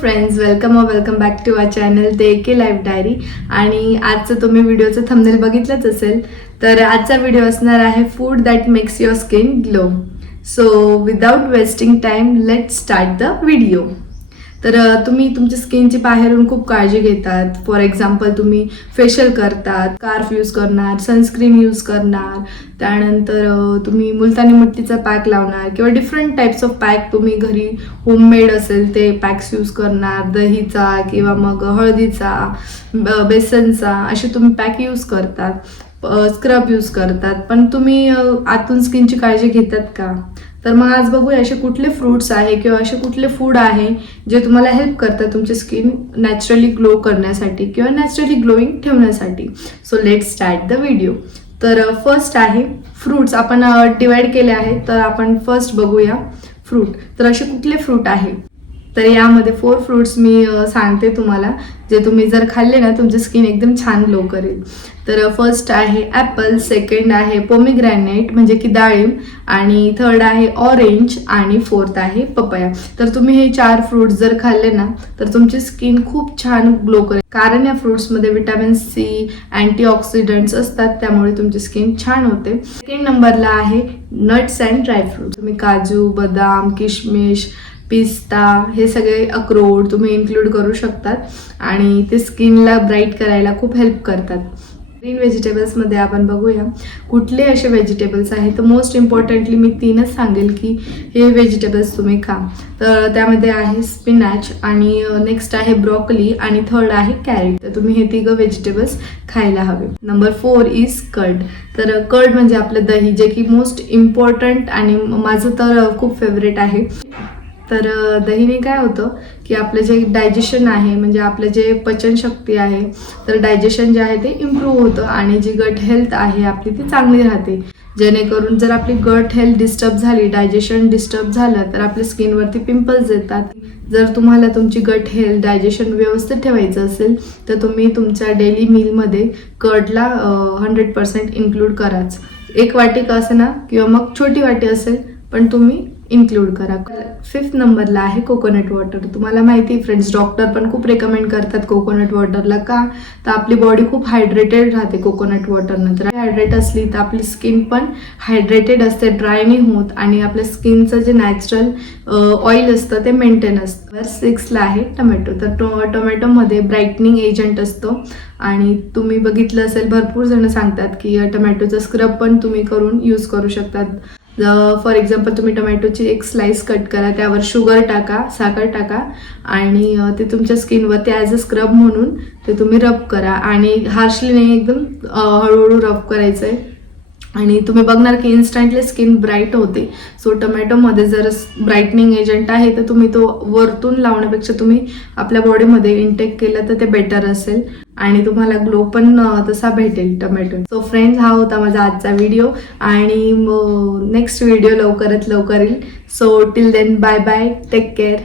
Friends, welcome back to our channel ते के life diary. आणि आजचं तुम्ही व्हिडिओचं थंबनेल बघितलंच असेल. तर आजचा व्हिडिओ असणार आहे food that makes your skin glow. So without wasting time let start the video. तर तुम्ही तुमच्या स्किनची बाहेरून खूप काळजी घेतात. फॉर एक्झाम्पल तुम्ही फेशियल करतात, स्कार्फ यूज करणार, सनस्क्रीन यूज करणार, त्यानंतर तुम्ही मुलतानी मिट्टीचा पॅक लावणार किंवा डिफरंट टाईप्स ऑफ पॅक तुम्ही घरी होममेड असेल ते पॅक्स यूज करणार. दहीचा किंवा मग हळदीचा, बेसनचा असे तुम्ही पॅक यूज करतात, स्क्रब यूज करतात. पण तुम्ही आतून स्किनची काळजी घेतात का? तर मग आज बघूया असे कुठले फ्रूट्स आहे किंवा असे कुठले फूड आहे जे तुम्हाला हेल्प करतात तुमची स्किन नॅचरली ग्लो करण्यासाठी किंवा नॅचरली ग्लोईंग ठेवण्यासाठी. So let start the video. तर फर्स्ट आहे फ्रूट्स. आपण डिवाइड केले आहे, तर आपण फर्स्ट बघूया फ्रूट. तर असे कुठले फ्रूट आहे? तर यामध्ये 4 फ्रूट्स मी सांगते तुम्हाला, जे तुम्ही जर खाल्ले ना तुमची स्किन एकदम छान ग्लो करेल. तर फर्स्ट आहे ॲपल, सेकंड आहे पोमीग्रॅनेट म्हणजे की डाळिंब, आणि थर्ड आहे ऑरेंज, आणि फोर्थ आहे पपया. तर तुम्ही हे 4 फ्रूट्स जर खाल्ले ना तर तुमची स्किन खूप छान ग्लो करेल, कारण या फ्रूट्समध्ये विटॅमिन सी, अँटीऑक्सिडंट्स असतात, त्यामुळे तुमची स्किन छान होते. सेकंड नंबरला आहे नट्स अँड ड्रायफ्रूट. तुम्ही काजू, बदाम, किशमिश, पिस्ता, हे सगळे अक्रोड तुम्ही इन्क्लूड करू शकतात आणि ते स्किनला ब्राईट करायला खूप हेल्प करतात. ग्रीन व्हेजिटेबल्समध्ये आपण बघूया कुठले असे व्हेजिटेबल्स आहेत. तर मोस्ट इम्पॉर्टंटली मी 3च सांगेल की हे व्हेजिटेबल्स तुम्ही खा. तर त्यामध्ये आहे स्पिनॅच, आणि नेक्स्ट आहे ब्रॉकली, आणि थर्ड आहे कॅरेट. तर तुम्ही हे 3 व्हेजिटेबल्स खायला हवे. Number 4 is curd. तर कर्ड म्हणजे आपलं दही, जे की मोस्ट इम्पॉर्टंट आणि माझं तर खूप फेवरेट आहे. तर दहीने काय होतं की आपलं जे डायजेशन आहे, म्हणजे आपलं जे पचनशक्ती आहे, तर डायजेशन जे आहे ते इम्प्रूव्ह होतं आणि जी गट हेल्थ आहे आपली ती चांगली राहते. जेणेकरून जर आपली गट हेल्थ डिस्टर्ब झाली, डायजेशन डिस्टर्ब झालं, तर आपल्या स्किनवरती पिंपल्स येतात. जर तुम्हाला तुमची गट हेल्थ, डायजेशन व्यवस्थित ठेवायचं असेल तर तुम्ही तुमच्या डेली मीलमध्ये कर्डला 100% इन्क्लूड कराच. 1 वाटी का असे ना, किंवा मग छोटी वाटी असेल पण तुम्ही इन्क्लूड करा. 5th नंबरला आहे कोकोनट वॉटर. तुम्हाला माहिती फ्रेंड्स, डॉक्टर पण खूप रेकमेंड करतात कोकोनट वॉटरला. का? तर आपली बॉडी खूप हायड्रेटेड राहते कोकोनट वॉटरनं. तर हायड्रेट असली तर आपली स्किन पण हायड्रेटेड असते, ड्राय नाही होत, आणि आपल्या स्किनचं जे नॅचरल ऑइल असतं ते मेंटेन असतं. 6ला आहे टोमॅटो. तर टोमॅटोमध्ये ब्राईटनिंग एजंट असतो, आणि तुम्ही बघितलं असेल भरपूर जण सांगतात की टोमॅटोचं स्क्रब पण तुम्ही करून यूज करू शकतात. फॉर एक्झाम्पल तुम्ही टोमॅटोची 1 स्लाइस कट करा, त्यावर शुगर टाका, साखर टाका, आणि ते तुमच्या स्किनवरती ॲज अ स्क्रब म्हणून ते तुम्ही रब करा. आणि हार्शली नाही, एकदम हळूहळू रब करायचं आहे, आणि तुम्ही बघणार की इन्स्टंटली स्किन ब्राईट होते. सो टोमॅटोमध्ये जर ब्राईटनिंग एजंट आहे तर तुम्ही तो वरतून लावण्यापेक्षा तुम्ही आपल्या बॉडीमध्ये इनटेक केलं तर ते बेटर असेल, आणि तुम्हाला ग्लो पण तसा भेटेल टोमॅटो. सो फ्रेंड्स, हा होता माझा आजचा व्हिडिओ, आणि नेक्स्ट व्हिडिओ लवकरात लवकर येईल. So till then, bye bye, take care.